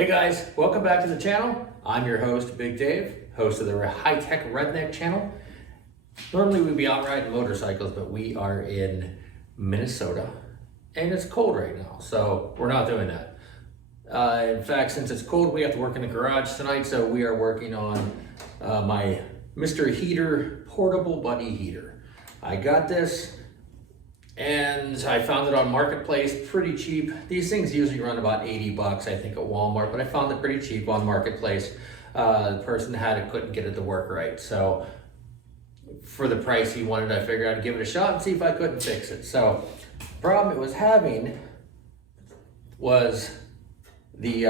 Hey guys, welcome back to the channel. I'm your host, Big Dave, host of the Hi.tech.redneck channel. Normally we'd be out riding motorcycles, but we are in Minnesota and it's cold right now, so we're not doing that. In fact, since it's cold, we have to work in the garage tonight, so we are working on my Mr. Heater portable buddy heater. I got this and I found it on Marketplace pretty cheap. These things usually run about 80 bucks, I think, at Walmart, but I found it pretty cheap on Marketplace. The person that had it couldn't get it to work right, so for the price he wanted, I figured I'd give it a shot and see if I couldn't fix it. So the problem it was having was the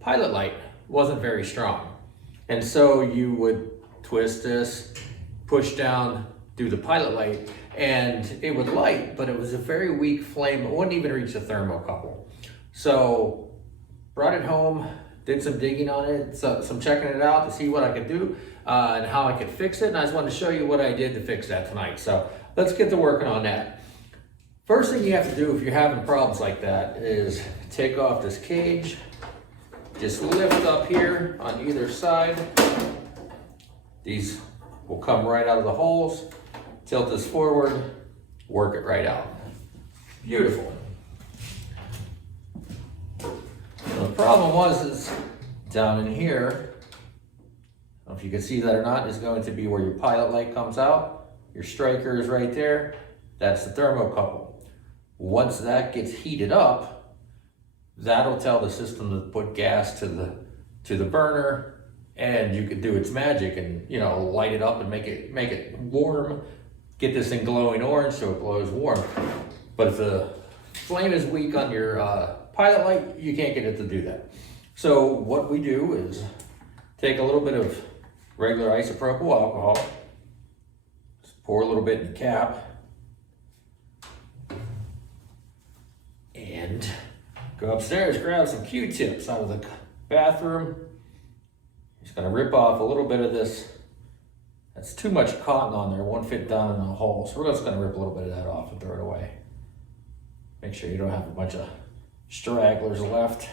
pilot light wasn't very strong, and so you would twist this, push down, do the pilot light, and it would light, but it was a very weak flame. It wouldn't even reach the thermocouple. So brought it home, did some digging on it, some checking it out to see what I could do and how I could fix it. And I just wanted to show you what I did to fix that tonight. So let's get to working on that. First thing you have to do if you're having problems like that is take off this cage, just lift up here on either side. These will come right out of the holes. Tilt this forward, work it right out. Beautiful. So the problem is down in here, I don't know if you can see that or not, is going to be where your pilot light comes out. Your striker is right there. That's the thermocouple. Once that gets heated up, that'll tell the system to put gas to the burner, and you could do its magic and, you know, light it up and make it warm. Get this thing glowing orange so it glows warm. But if the flame is weak on your pilot light, you can't get it to do that. So what we do is take a little bit of regular isopropyl alcohol, just pour a little bit in the cap, and go upstairs, grab some Q-tips out of the bathroom. Just gonna rip off a little bit of this. That's too much cotton on there, won't fit down in the hole. So we're just gonna rip a little bit of that off and throw it away. Make sure you don't have a bunch of stragglers left.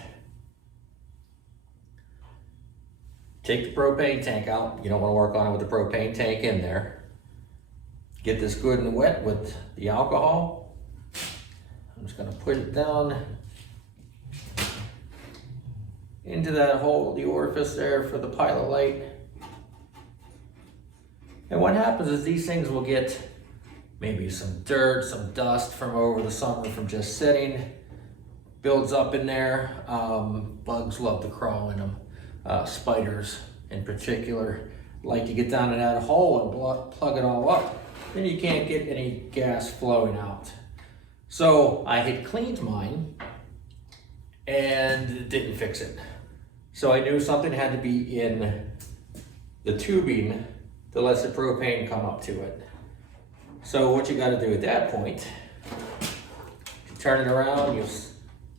Take the propane tank out. You don't wanna work on it with the propane tank in there. Get this good and wet with the alcohol. I'm just gonna put it down into that hole, the orifice there for the pilot light. And what happens is these things will get maybe some dirt, some dust from over the summer from just sitting, builds up in there. Bugs love to crawl in them. Spiders in particular like to get down in that hole and plug it all up. Then you can't get any gas flowing out. So I had cleaned mine and it didn't fix it. So I knew something had to be in the tubing that lets the propane come up to it. So what you gotta do at that point, you turn it around, you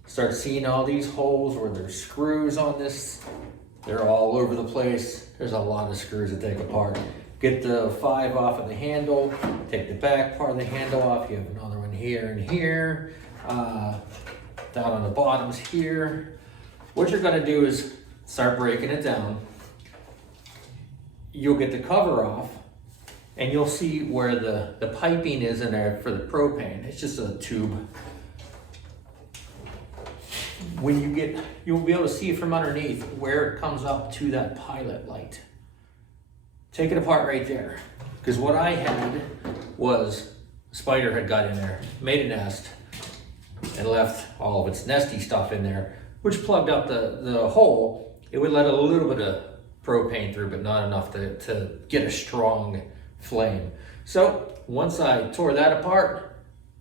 start seeing all these holes where there's screws on this. They're all over the place. There's a lot of screws to take apart. Get the 5 off of the handle, take the back part of the handle off. You have another one here and here, down on the bottoms here. What you're gonna do is start breaking it down. You'll get the cover off and you'll see where the piping is in there for the propane. It's just a tube. When you'll be able to see from underneath where it comes up to that pilot light. Take it apart right there. Because what I had was a spider had got in there, made a nest, and left all of its nesty stuff in there, which plugged up the hole. It would let a little bit of propane through, but not enough to get a strong flame. So once I tore that apart,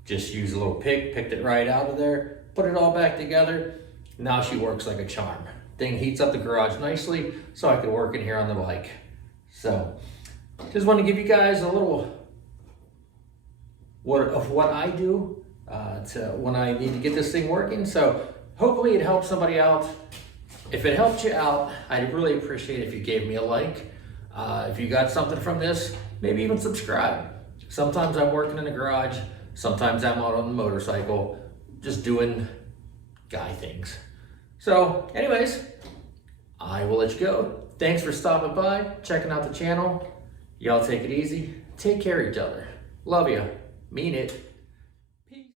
just used a little pick, picked it right out of there, put it all back together. Now she works like a charm. Thing heats up the garage nicely, so I can work in here on the bike. So just want to give you guys a little of what I do when I need to get this thing working. So hopefully it helps somebody out. If it helped you out, I'd really appreciate it if you gave me a like. If you got something from this, maybe even subscribe. Sometimes I'm working in the garage, sometimes I'm out on the motorcycle, just doing guy things. So anyways, I will let you go. Thanks for stopping by, checking out the channel. Y'all take it easy. Take care of each other. Love you. Mean it. Peace.